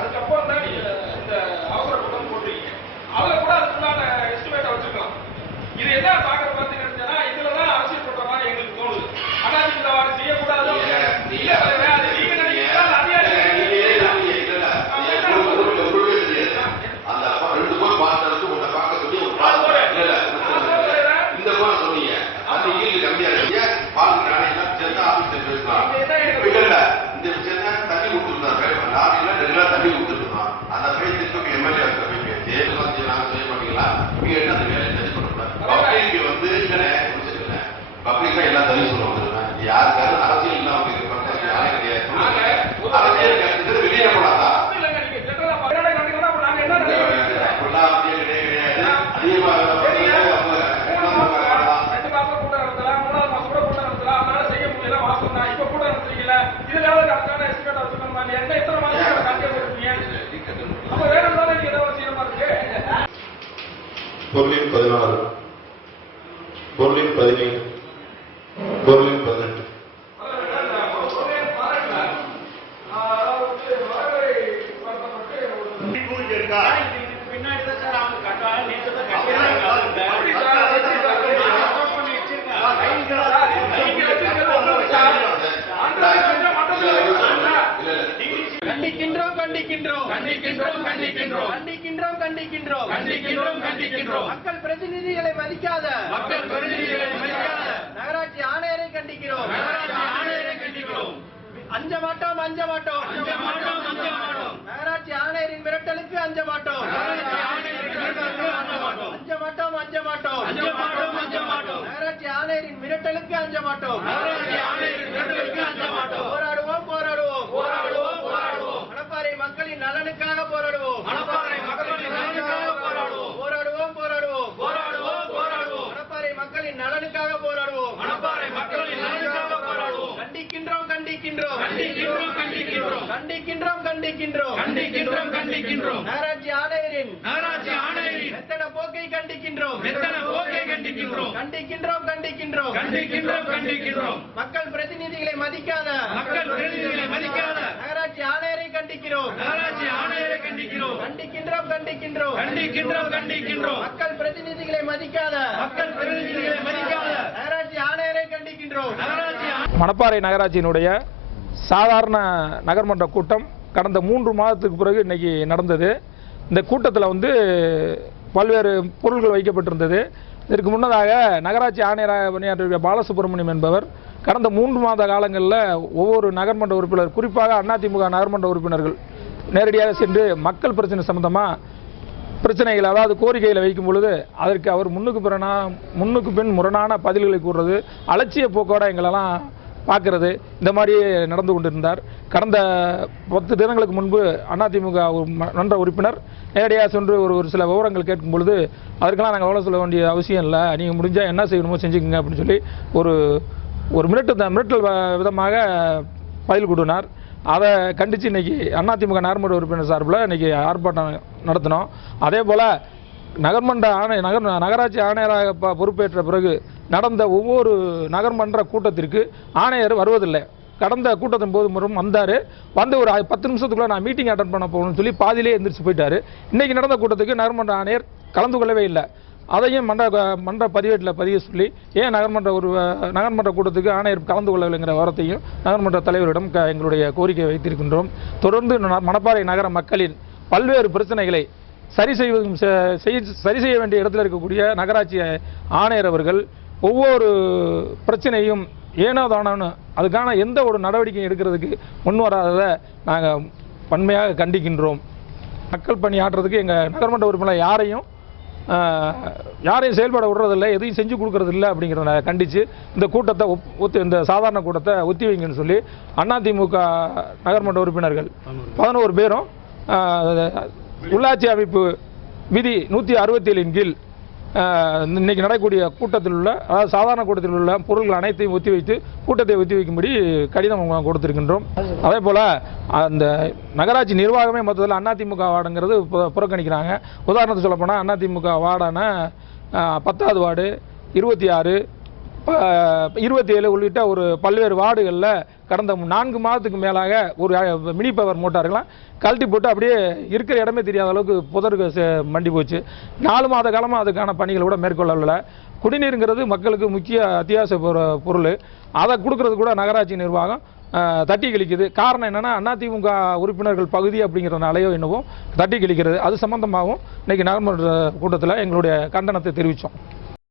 அதுக்கப்புறம் தான் நீங்க இந்த அவசர கூட்டம் போட்டுருக்கீங்க. அதுல கூட அதுக்குள்ளான எஸ்டிமேட்டை வச்சுக்கலாம். இது என்ன பாக்குற பார்த்தீங்கன்னா இதுலதான் அரசியல் பண்ற மாதிரி எங்களுக்கு தோணுது. ஆனா இந்த செய்யக்கூடாது பொருளின் 16, பொருளின் 17, பொருளின் 18. மக்கள் பிரதிநிதிகளை மதிக்காத நகராட்சி ஆணையரை கண்டிக்கிறோம். அஞ்ச மாட்டோம் நகராட்சி ஆணையரின் மிரட்டலுக்கு அஞ்ச மாட்டோம். நகராட்சி ஆணையரின் மிரட்டலுக்கு அஞ்ச மாட்டோம். போராடுவோம். மணப்பாறை மக்களின் நலனுக்காக போராடுவோம். மணப்பாறை மக்களின் நலனுக்காக போராடுவோம். கண்டிக்கின்றோம். நகராட்சி ஆணையரின் மெத்தன போக்கை கண்டிக்கின்றோம். மக்கள் பிரதிநிதிகளை மதிக்காத நகராட்சி ஆணையரை கண்டிக்கிறோம். மக்கள் பிரதிநிதிகளை மதிக்காத நகராட்சி ஆணையரை கண்டிக்கின்றோம். மணப்பாறை நகராட்சியினுடைய சாதாரண நகர்மன்ற கூட்டம் கடந்த 3 மாதத்துக்கு பிறகு இன்னைக்கு நடந்தது. இந்த கூட்டத்தில் பல்வேறு பொருள்கள் வைக்கப்பட்டிருந்தது. இதற்கு முன்னதாக நகராட்சி ஆணையராக பணியாற்றிய பாலசுப்ரமணியம் என்பவர் கடந்த 3 மாத காலங்களில் ஒவ்வொரு நகர்மன்ற உறுப்பினர், குறிப்பாக அதிமுக நகர்மன்ற உறுப்பினர்கள் நேரடியாக சென்று மக்கள் பிரச்சனை சம்பந்தமாக பிரச்சனைகள், அதாவது கோரிக்கைகளை வைக்கும் பொழுது அதற்கு அவர் முன்னுக்கு பின் முரணான பதில்களை கூறுறது, அலட்சிய போக்கோட எங்களெல்லாம் பார்க்கறது, இந்த மாதிரி நடந்து கொண்டிருந்தார். கடந்த 10 தினங்களுக்கு முன்பு அதிமுக மன்ற உறுப்பினர் நேரடியாக சென்று ஒரு சில விவரங்கள் கேட்கும் பொழுது அதற்கெல்லாம் நாங்கள் எவ்வளோ சொல்ல வேண்டிய அவசியம் இல்லை, நீங்கள் முடிஞ்சால் என்ன செய்யணுமோ செஞ்சுக்கோங்க அப்படின்னு சொல்லி ஒரு மிரட்டல் விதமாக பதில் கொடுனார். அதை கண்டித்து இன்றைக்கி அதிமுக நகர்மன்ற உறுப்பினர் சார்பில் இன்றைக்கி ஆர்ப்பாட்டம் நடத்தினோம். அதே போல் நகராட்சி ஆணையராக பொறுப்பேற்ற பிறகு நடந்த ஒவ்வொரு நகர்மன்ற கூட்டத்திற்கு ஆணையர் வருவதில்லை. கடந்த கூட்டத்தின் போது வந்தார். ஒரு 10 நிமிஷத்துக்குள்ளே நான் மீட்டிங் அட்டன் பண்ண போகணும்னு சொல்லி பாதியிலே எந்திரிச்சு போயிட்டார். இன்றைக்கி நடந்த கூட்டத்துக்கு நகர்மன்ற ஆணையர் கலந்து கொள்ளவே இல்லை. அதையும் மன்ற பதிவேட்டில் பதிவு சொல்லி ஏன் நகர்மன்ற கூட்டத்துக்கு ஆணையர் கலந்து கொள்ளவில்லைங்கிற வாரத்தையும் நகர்மன்ற தலைவரிடம் எங்களுடைய கோரிக்கை வைத்திருக்கின்றோம். தொடர்ந்து மணப்பாறை நகர மக்களின் பல்வேறு பிரச்சனைகளை சரி செய்ய வேண்டிய இடத்துல இருக்கக்கூடிய நகராட்சி ஆணையர் அவர்கள் ஒவ்வொரு பிரச்சனையும் ஏனோ தானோன்னு அதுக்கான எந்த ஒரு நடவடிக்கையும் எடுக்கிறதுக்கு முன்வராததை நாங்கள் வன்மையாக கண்டிக்கின்றோம். மக்கள் பணி ஆற்றுறதுக்கு எங்கள் நகர்மன்ற உறுப்பினர் யாரையும் செயல்பட விடுறதில்லை, எதையும் செஞ்சு கொடுக்கறதில்லை அப்படிங்கிறத கண்டித்து இந்த கூட்டத்தை இந்த சாதாரண கூட்டத்தை ஒத்தி வைங்கன்னு சொல்லி அதிமுக நகர்மன்ற உறுப்பினர்கள் 11 பேரும் உள்ளாட்சி அமைப்பு விதி 167 கீழ் இன்னைக்கு நடக்கக்கூடிய கூட்டத்தில் உள்ள, அதாவது சாதாரண கூட்டத்தில் உள்ள பொருள்கள் அனைத்தையும் ஒத்தி வைத்து கூட்டத்தை ஒத்தி வைக்கும்படி கடிதம் கொடுத்திருக்கின்றோம். அதே போல் அந்த நகராட்சி நிர்வாகமே மொத்தத்தில் அதிமுக வார்டுங்கிறது புறக்கணிக்கிறாங்க. உதாரணத்துக்கு சொல்லப்போனால் அதிமுக வார்டான 10வது வார்டு, 26, 27 உள்ளிட்ட ஒரு பல்வேறு வார்டுகளில் கடந்த 4 மாதத்துக்கு மேலாக ஒரு மினி பவர் மோட்டார்கள்லாம் கழட்டி போட்டு அப்படியே இருக்கிற இடமே தெரியாத அளவுக்கு புதருக்கு மண்டி போச்சு. 4 மாத காலமாக அதுக்கான பணிகள் கூட மேற்கொள்ளவில்லை. குடிநீருங்கிறது மக்களுக்கு முக்கிய அத்தியாவசிய பொருள். அதை கொடுக்கறது கூட நகராட்சி நிர்வாகம் தட்டி கழிக்குது. காரணம் என்னன்னா அதிமுக உறுப்பினர்கள் பகுதி அப்படிங்கிறதுனாலையோ என்னவோ தட்டி கழிக்கிறது. அது சம்பந்தமாகவும் இன்னைக்கு நகர்மன்ற கூட்டத்தில் எங்களுடைய கண்டனத்தை தெரிவித்தோம்.